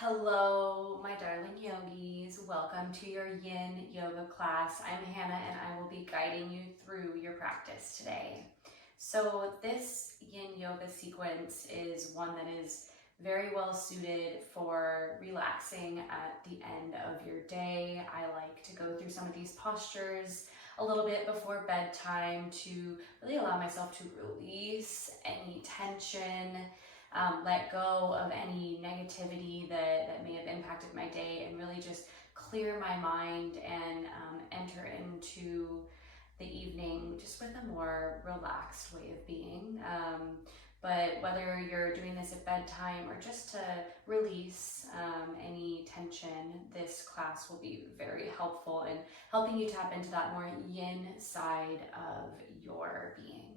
Hello, my darling yogis. Welcome to your Yin Yoga class. I'm Hannah and I will be guiding you through your practice today. So this Yin Yoga sequence is one that is very well suited for relaxing at the end of your day. I like to go through some of these postures a little bit before bedtime to really allow myself to release any tension, let go of any negativity that may have impacted my day, and really just clear my mind and enter into the evening just with a more relaxed way of being. But whether you're doing this at bedtime or just to release any tension, this class will be very helpful in helping you tap into that more yin side of your being.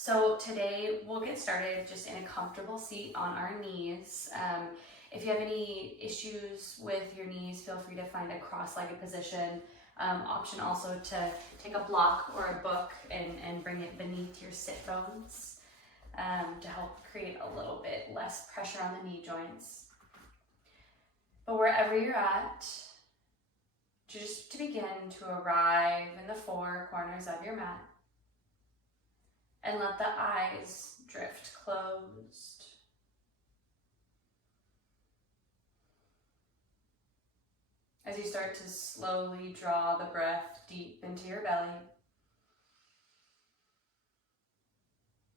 So today we'll get started just in a comfortable seat on our knees. If you have any issues with your knees, feel free to find a cross-legged position. Option also to take a block or a book and bring it beneath your sit bones to help create a little bit less pressure on the knee joints. But wherever you're at, just to begin to arrive in the four corners of your mat, and let the eyes drift closed. As you start to slowly draw the breath deep into your belly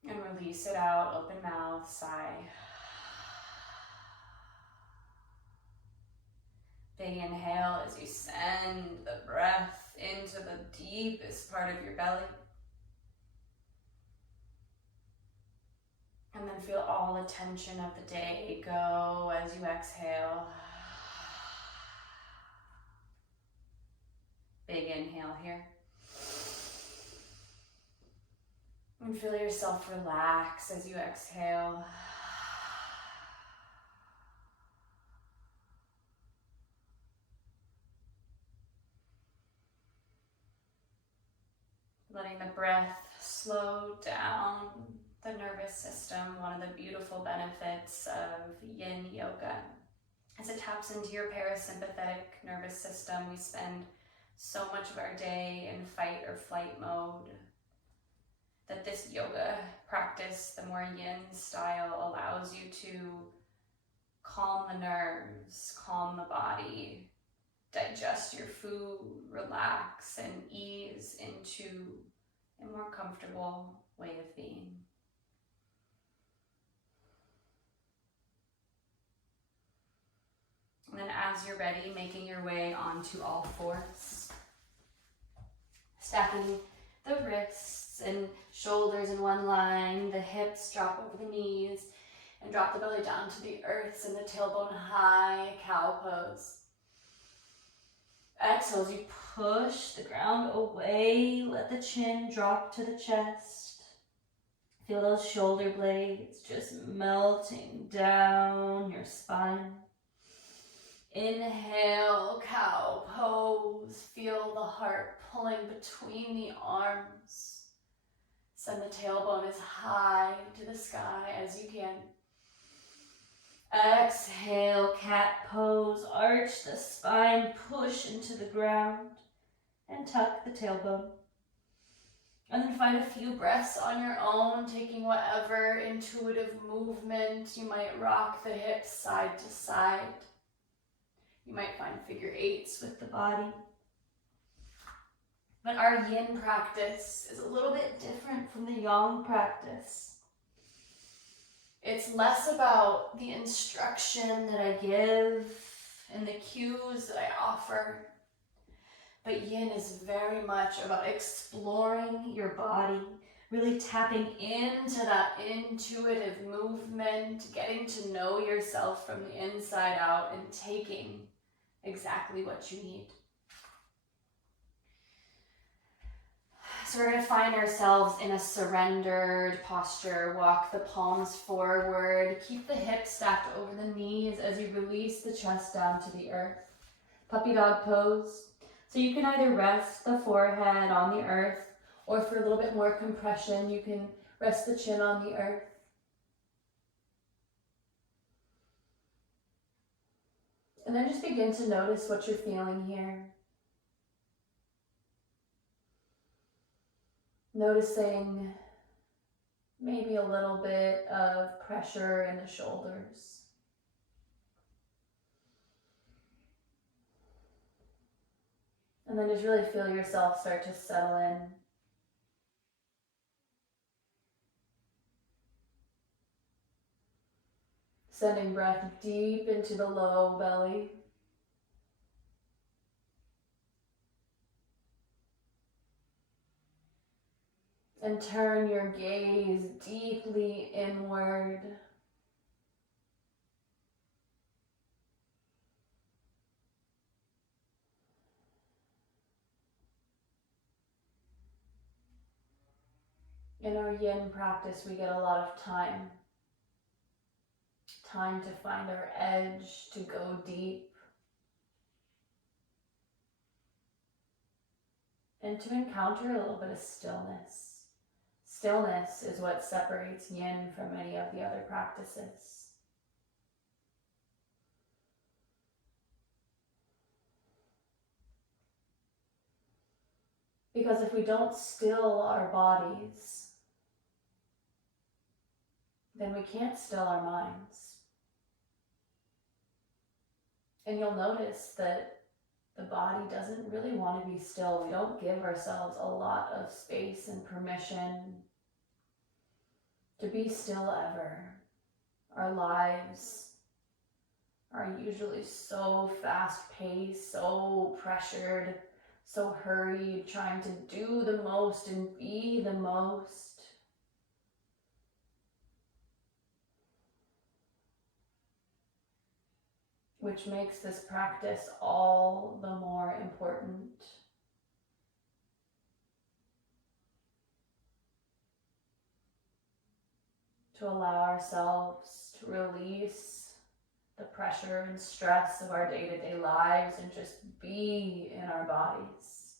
and release it out, open mouth, sigh. Big inhale as you send the breath into the deepest part of your belly. And then feel all the tension of the day go as you exhale. Big inhale here. And feel yourself relax as you exhale. Letting the breath slow down the nervous system, one of the beautiful benefits of Yin Yoga. As it taps into your parasympathetic nervous system, we spend so much of our day in fight or flight mode that this yoga practice, the more Yin style, allows you to calm the nerves, calm the body, digest your food, relax, and ease into a more comfortable way of being. And then as you're ready, making your way onto all fours, stacking the wrists and shoulders in one line, the hips drop over the knees, and drop the belly down to the earth, send the tailbone high, cow pose. Exhale as you push the ground away, let the chin drop to the chest. Feel those shoulder blades just melting down your spine. Inhale, cow pose. Feel the heart pulling between the arms. Send the tailbone as high to the sky as you can. Exhale, cat pose. Arch the spine, push into the ground, and tuck the tailbone. And then find a few breaths on your own, taking whatever intuitive movement. You might rock the hips side to side. You might find figure eights with the body. But our Yin practice is a little bit different from the Yang practice. It's less about the instruction that I give and the cues that I offer. But Yin is very much about exploring your body, really tapping into that intuitive movement, getting to know yourself from the inside out and taking exactly what you need. So we're going to find ourselves in a surrendered posture. Walk the palms forward. Keep the hips stacked over the knees as you release the chest down to the earth. Puppy dog pose. So you can either rest the forehead on the earth, or for a little bit more compression, you can rest the chin on the earth. And then just begin to notice what you're feeling here. Noticing maybe a little bit of pressure in the shoulders. And then just really feel yourself start to settle in. Sending breath deep into the low belly. And turn your gaze deeply inward. In our Yin practice, we get a lot of time. Time to find our edge, to go deep. And to encounter a little bit of stillness. Stillness is what separates Yin from many of the other practices. Because if we don't still our bodies, then we can't still our minds. And you'll notice that the body doesn't really want to be still. We don't give ourselves a lot of space and permission to be still ever. Our lives are usually so fast-paced, so pressured, so hurried, trying to do the most and be the most. Which makes this practice all the more important. To allow ourselves to release the pressure and stress of our day-to-day lives and just be in our bodies.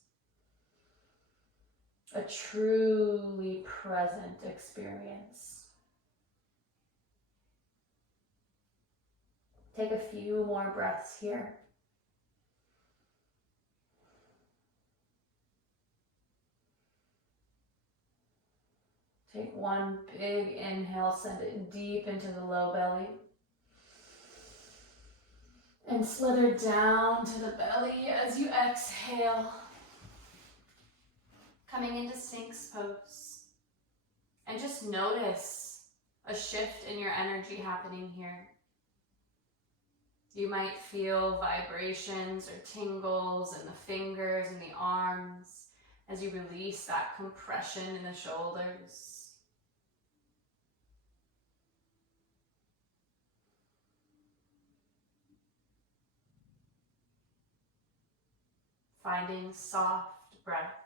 A truly present experience. Take a few more breaths here. Take one big inhale, send it deep into the low belly. And slither down to the belly as you exhale. Coming into Sphinx pose. And just notice a shift in your energy happening here. You might feel vibrations or tingles in the fingers and the arms as you release that compression in the shoulders. Finding soft breath.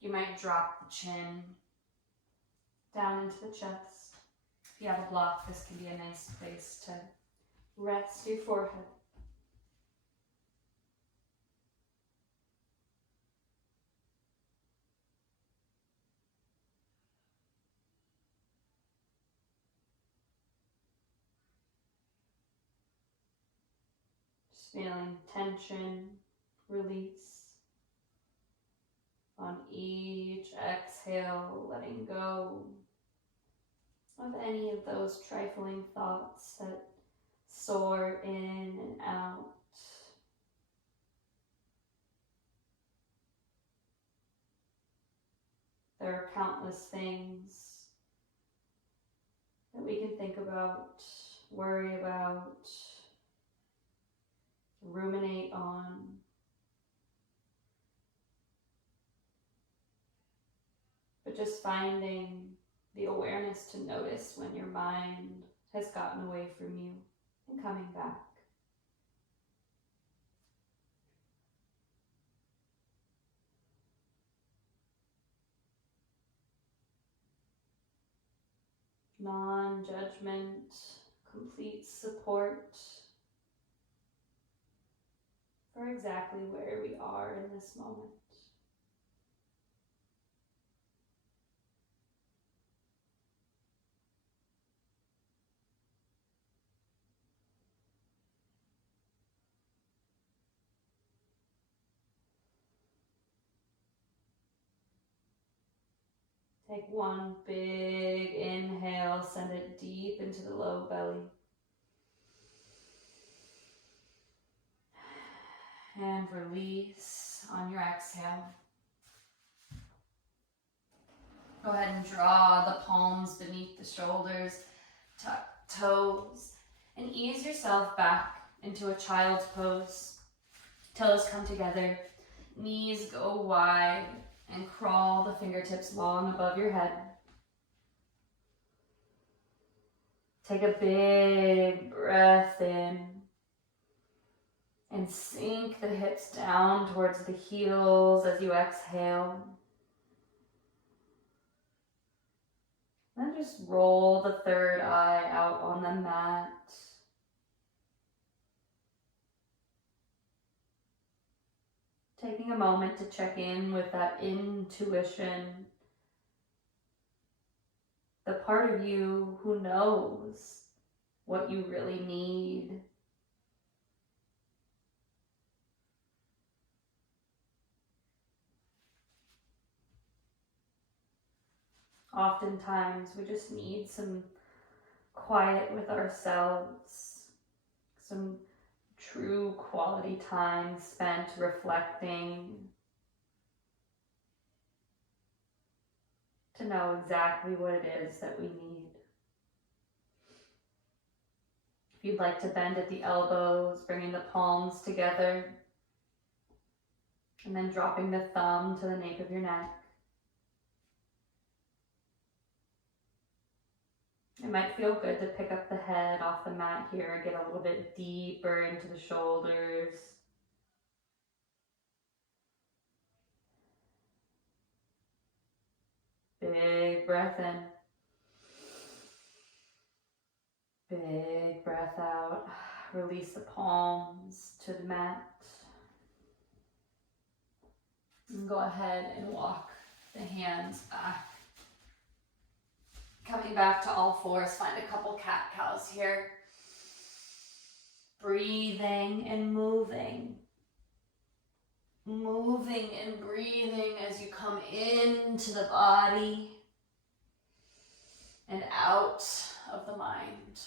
You might drop the chin down into the chest. If you have a block, this can be a nice place to rest your forehead. Just feeling tension, release. On each exhale, letting go of any of those trifling thoughts that soar in and out. There are countless things that we can think about, worry about, ruminate on. But just finding the awareness to notice when your mind has gotten away from you and coming back. non-judgment, complete support for exactly where we are in this moment. Take one big inhale, send it deep into the low belly. And release on your exhale. Go ahead and draw the palms beneath the shoulders, tuck toes, and ease yourself back into a child's pose. Toes come together, knees go wide, and crawl the fingertips long above your head. Take a big breath in and sink the hips down towards the heels as you exhale. Then just roll the third eye out on the mat. Taking a moment to check in with that intuition, the part of you who knows what you really need. Oftentimes we just need some quiet with ourselves, some true quality time spent reflecting, to know exactly what it is that we need. If you'd like to bend at the elbows, bringing the palms together, and then dropping the thumb to the nape of your neck. It might feel good to pick up the head off the mat here, get a little bit deeper into the shoulders. Big breath in. Big breath out. Release the palms to the mat. And go ahead and walk the hands back. Coming back to all fours, find a couple cat-cows here. Breathing and moving. Moving and breathing as you come into the body and out of the mind.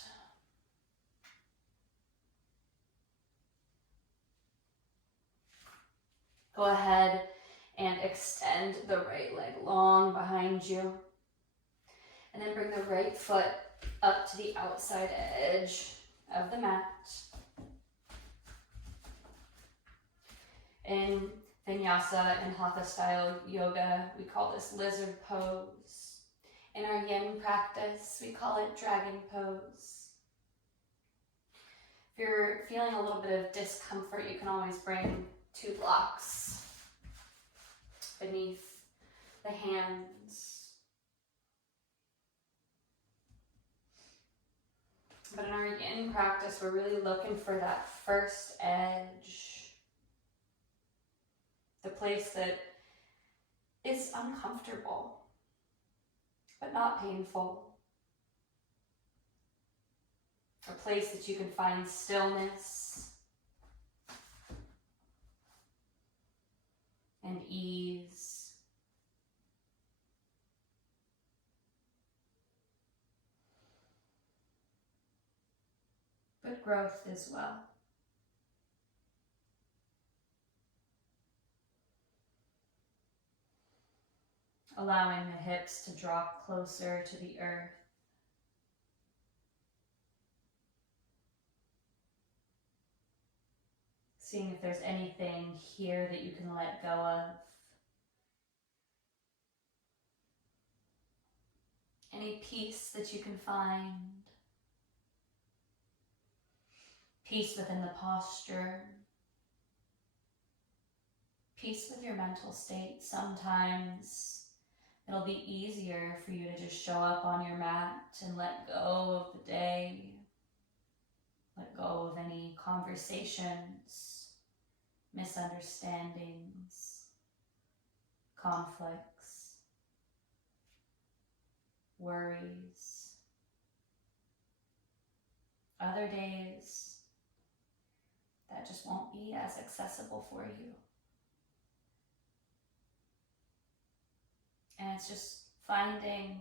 Go ahead and extend the right leg long behind you. And then bring the right foot up to the outside edge of the mat. In Vinyasa and Hatha style yoga, we call this lizard pose. In our Yin practice, we call it dragon pose. If you're feeling a little bit of discomfort, you can always bring 2 blocks beneath the hands. But in our Yin practice, we're really looking for that first edge. The place that is uncomfortable, but not painful. A place that you can find stillness and ease. But growth as well. Allowing the hips to drop closer to the earth. Seeing if there's anything here that you can let go of. Any peace that you can find. Peace within the posture. Peace with your mental state. Sometimes It'll be easier for you to just show up on your mat and let go of the day, let go of any conversations, misunderstandings, conflicts, worries. Other days, that just won't be as accessible for you. And it's just finding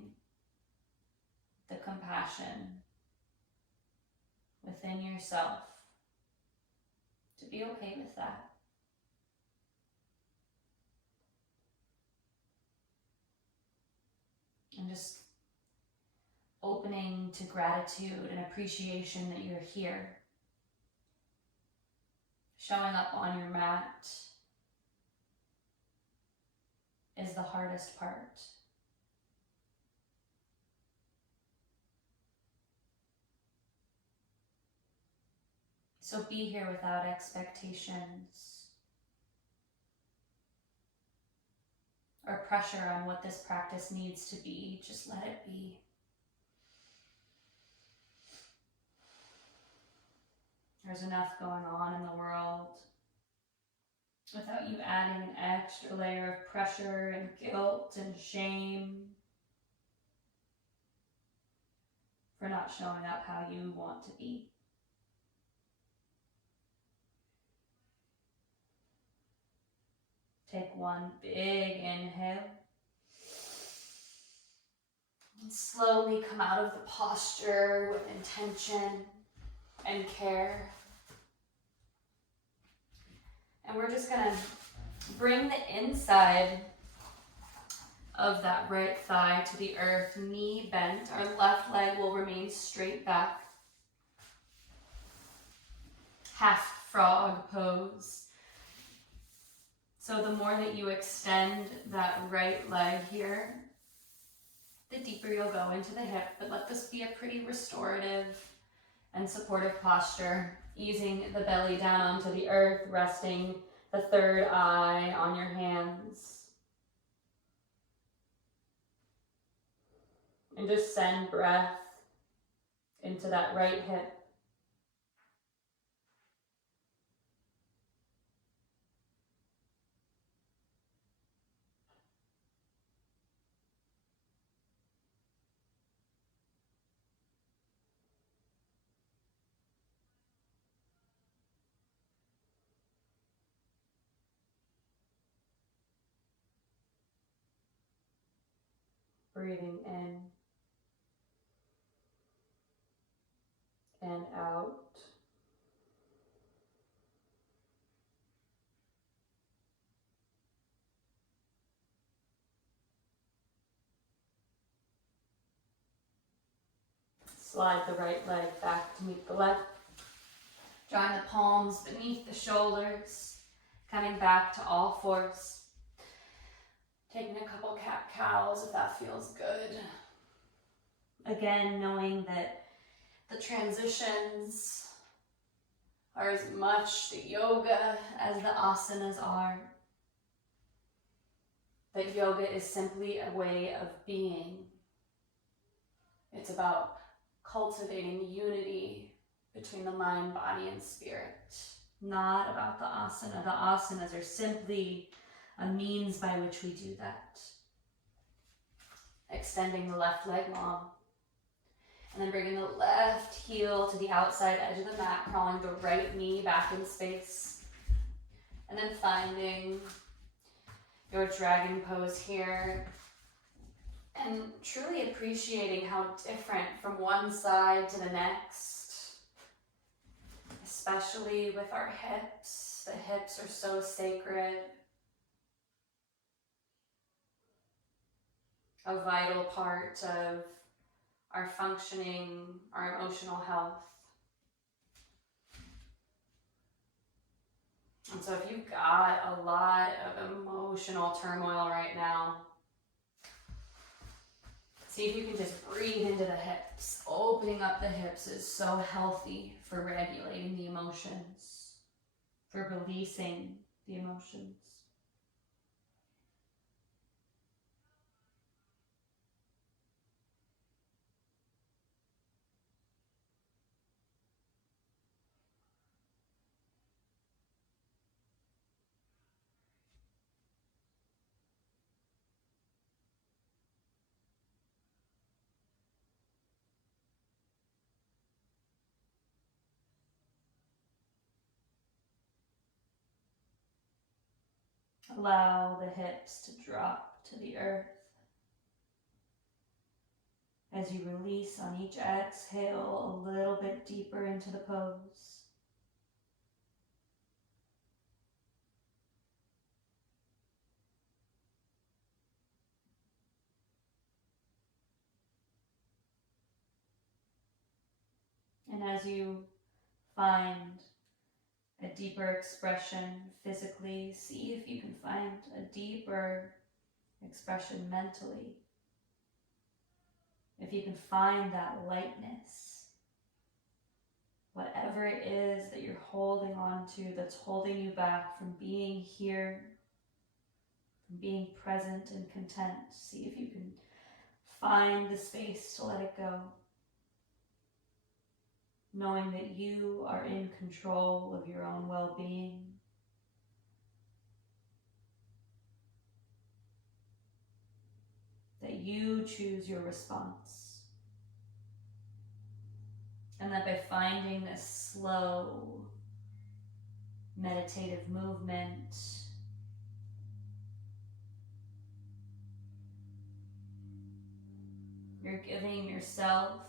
the compassion within yourself to be okay with that. And just opening to gratitude and appreciation that you're here. Showing up on your mat is the hardest part. So be here without expectations or pressure on what this practice needs to be. Just let it be. There's enough going on in the world without you adding an extra layer of pressure and guilt and shame for not showing up how you want to be. Take one big inhale. And slowly come out of the posture with intention and care. And we're just gonna bring the inside of that right thigh to the earth, knee bent. Our left leg will remain straight back. Half frog pose. So the more that you extend that right leg here, the deeper you'll go into the hip. But let this be a pretty restorative and supportive posture, easing the belly down onto the earth, resting the third eye on your hands. And just send breath into that right hip. Breathing in and out. Slide the right leg back to meet the left. Drawing the palms beneath the shoulders, coming back to all fours. Taking a couple cat-cows if that feels good. Again, knowing that the transitions are as much the yoga as the asanas are. That yoga is simply a way of being. It's about cultivating unity between the mind, body, and spirit. Not about the asana. The asanas are simply a means by which we do that. Extending the left leg long. And then bringing the left heel to the outside edge of the mat, crawling the right knee back in space. And then finding your dragon pose here. And truly appreciating how different from one side to the next. Especially with our hips. The hips are so sacred. A vital part of our functioning, our emotional health. And so if you've got a lot of emotional turmoil right now, see if you can just breathe into the hips. Opening up the hips is so healthy for regulating the emotions, for releasing the emotions. Allow the hips to drop to the earth. As you release on each exhale, a little bit deeper into the pose. And as you find a deeper expression physically, see if you can find a deeper expression mentally. If you can find that lightness, whatever it is that you're holding on to that's holding you back from being here, from being present and content, see if you can find the space to let it go. Knowing that you are in control of your own well-being. That you choose your response. And that by finding this slow, meditative movement, you're giving yourself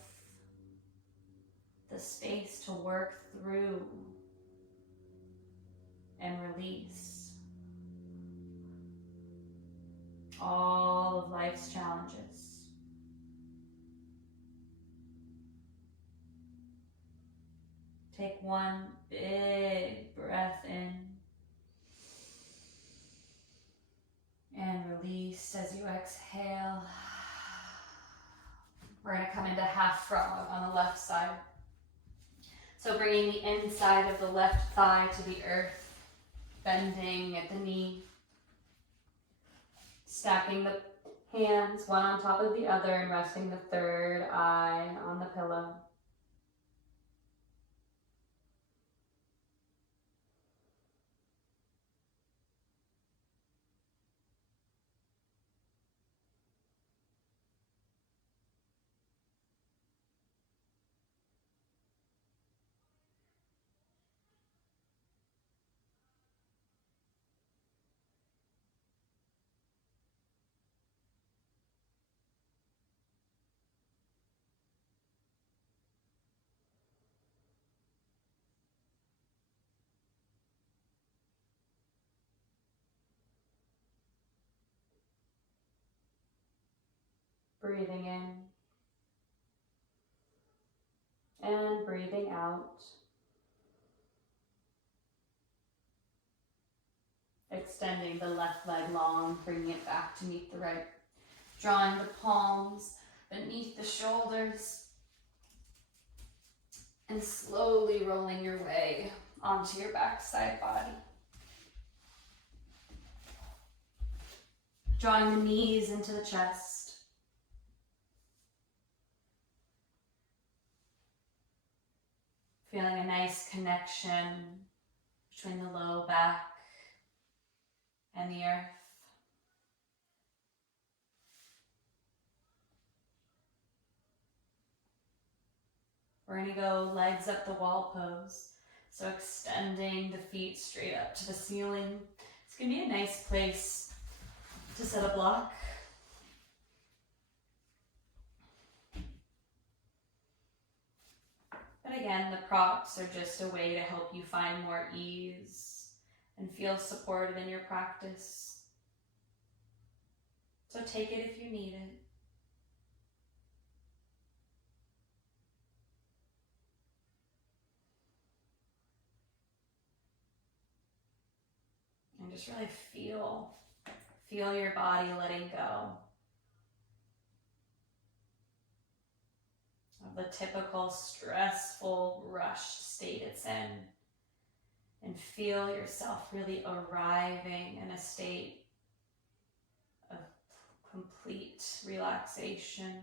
the space to work through and release all of life's challenges. Take one big breath in and release as you exhale. We're going to come into half frog on the left side. So bringing the inside of the left thigh to the earth, bending at the knee, stacking the hands one on top of the other and resting the third eye on the pillow. Breathing in and breathing out. Extending the left leg long, bringing it back to meet the right. Drawing the palms beneath the shoulders and slowly rolling your way onto your backside body. Drawing the knees into the chest. Feeling a nice connection between the low back and the earth. We're going to go legs up the wall pose. So extending the feet straight up to the ceiling. It's going to be a nice place to set a block. But again, the props are just a way to help you find more ease and feel supported in your practice. So take it if you need it. And just really feel your body letting go of the typical stressful rush state it's in. And feel yourself really arriving in a state of complete relaxation.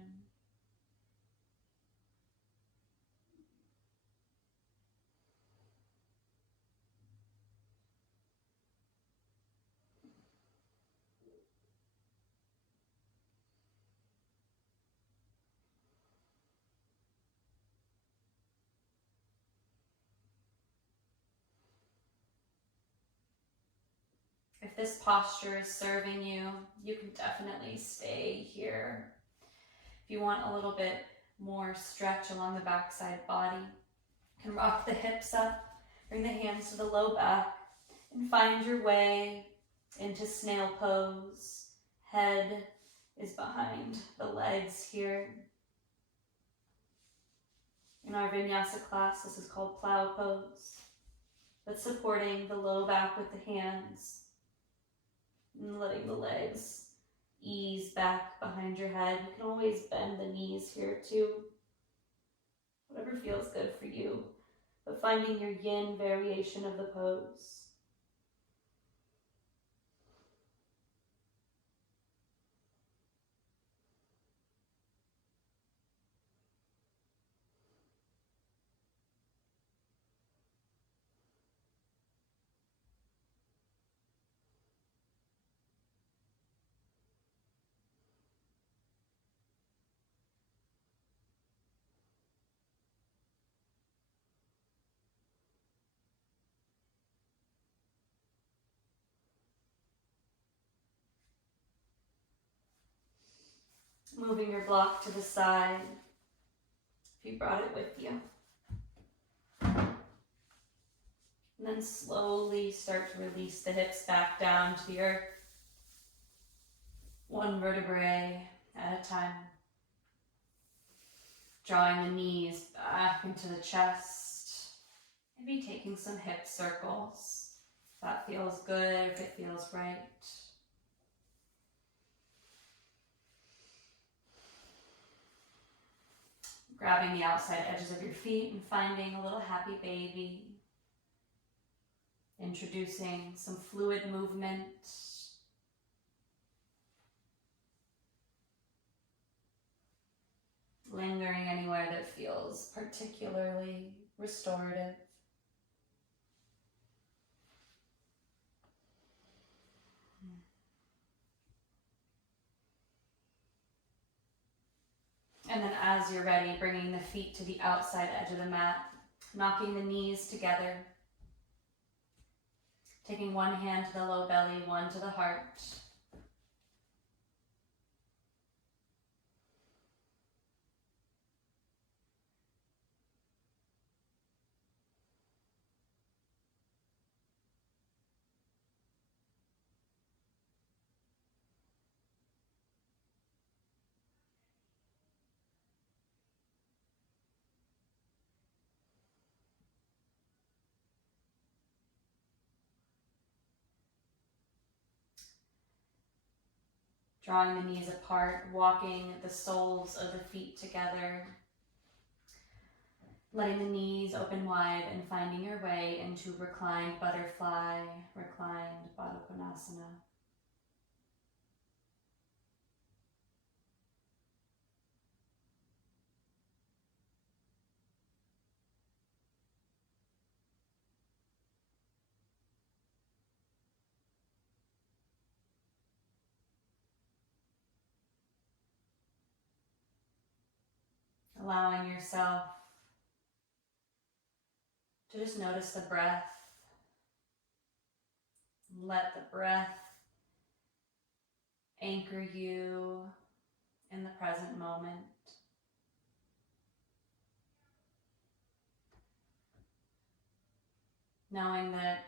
If this posture is serving you, you can definitely stay here. If you want a little bit more stretch along the backside body, you can rock the hips up, bring the hands to the low back, and find your way into snail pose. Head is behind the legs here. In our vinyasa class, this is called plow pose, but supporting the low back with the hands and letting the legs ease back behind your head. You can always bend the knees here too, whatever feels good for you, but finding your yin variation of the pose. Moving your block to the side, if you brought it with you. And then slowly start to release the hips back down to the earth, one vertebrae at a time. Drawing the knees back into the chest, maybe taking some hip circles. If that feels good, if it feels right. Grabbing the outside edges of your feet and finding a little happy baby. Introducing some fluid movement. Lingering anywhere that feels particularly restorative. And then as you're ready, bringing the feet to the outside edge of the mat, knocking the knees together. Taking one hand to the low belly, one to the heart. Drawing the knees apart, walking the soles of the feet together. Letting the knees open wide and finding your way into reclined butterfly, reclined Baddha Konasana. Allowing yourself to just notice the breath. Let the breath anchor you in the present moment. Knowing that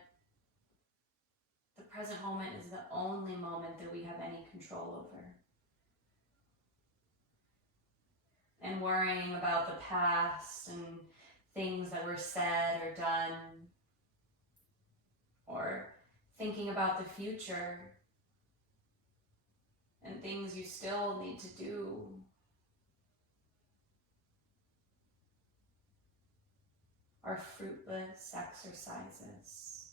the present moment is the only moment that we have any control over. And worrying about the past and things that were said or done, or thinking about the future and things you still need to do, are fruitless exercises.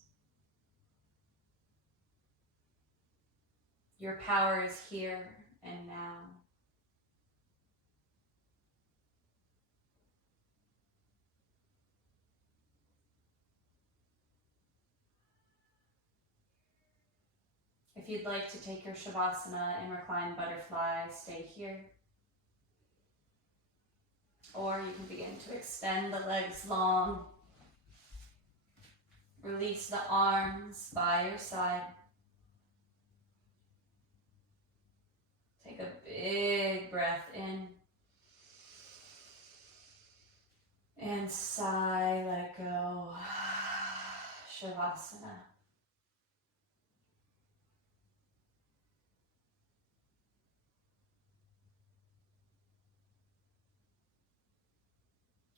Your power is here and now. If you'd like to take your Shavasana and reclined butterfly, stay here. Or you can begin to extend the legs long. Release the arms by your side. and sigh, let it go. Shavasana.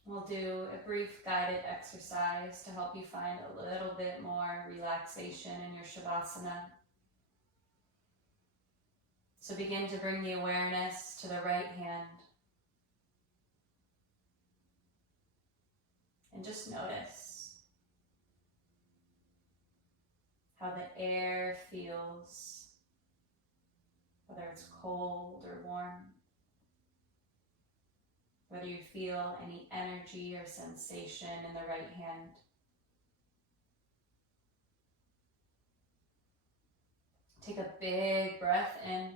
We'll do a brief guided exercise to help you find a little bit more relaxation in your Shavasana. So begin to bring the awareness to the right hand. And just notice how the air feels, whether it's cold or warm, whether you feel any energy or sensation in the right hand. Take a big breath in,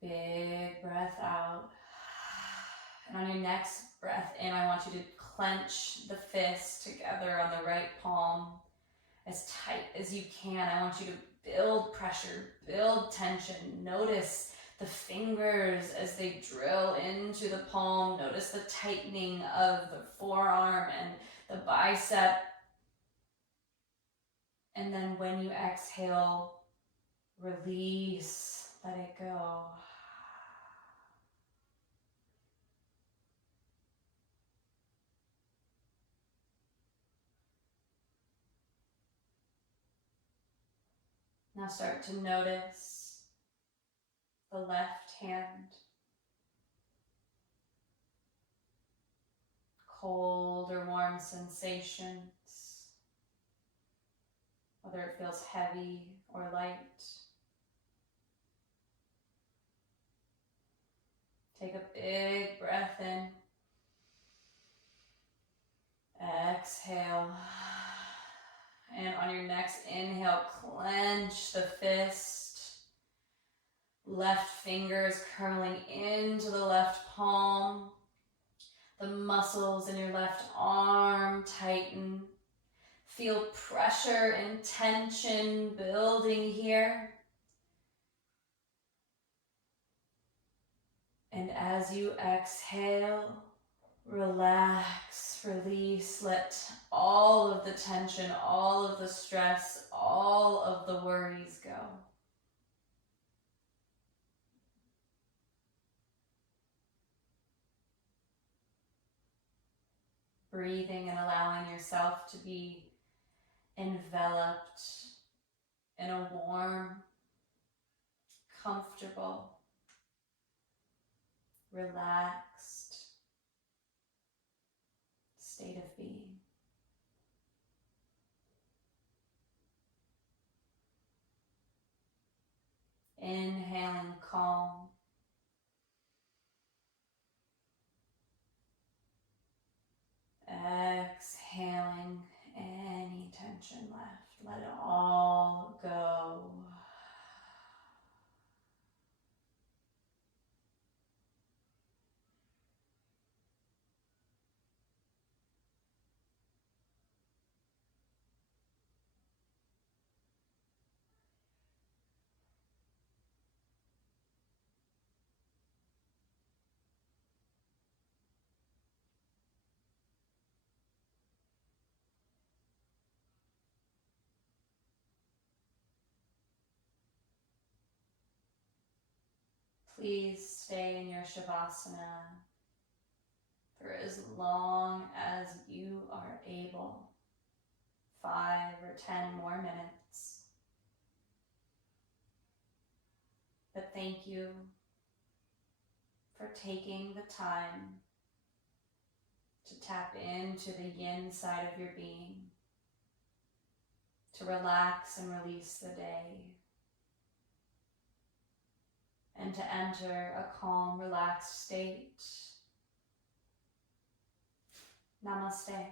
big breath out. And on your next breath in, I want you to clench the fists together on the right palm as tight as you can. I want you to build pressure, build tension. Notice the fingers as they drill into the palm. Notice the tightening of the forearm and the bicep. And then when you exhale, release, let it go. Now start to notice the left hand. Cold or warm sensations, whether it feels heavy or light. Take a big breath in. Exhale. And on your next inhale, clench the fist. Left fingers curling into the left palm. The muscles in your left arm tighten. Feel pressure and tension building here. And as you exhale, relax, release, let all of the tension, all of the stress, all of the worries go. Breathing and allowing yourself to be enveloped in a warm, comfortable, relaxed state of being. Inhaling calm. Exhaling any tension left. Let it all go. Please stay in your Shavasana for as long as you are able. 5 or 10 more minutes. But thank you for taking the time to tap into the yin side of your being, to relax and release the day, and to enter a calm, relaxed state. Namaste.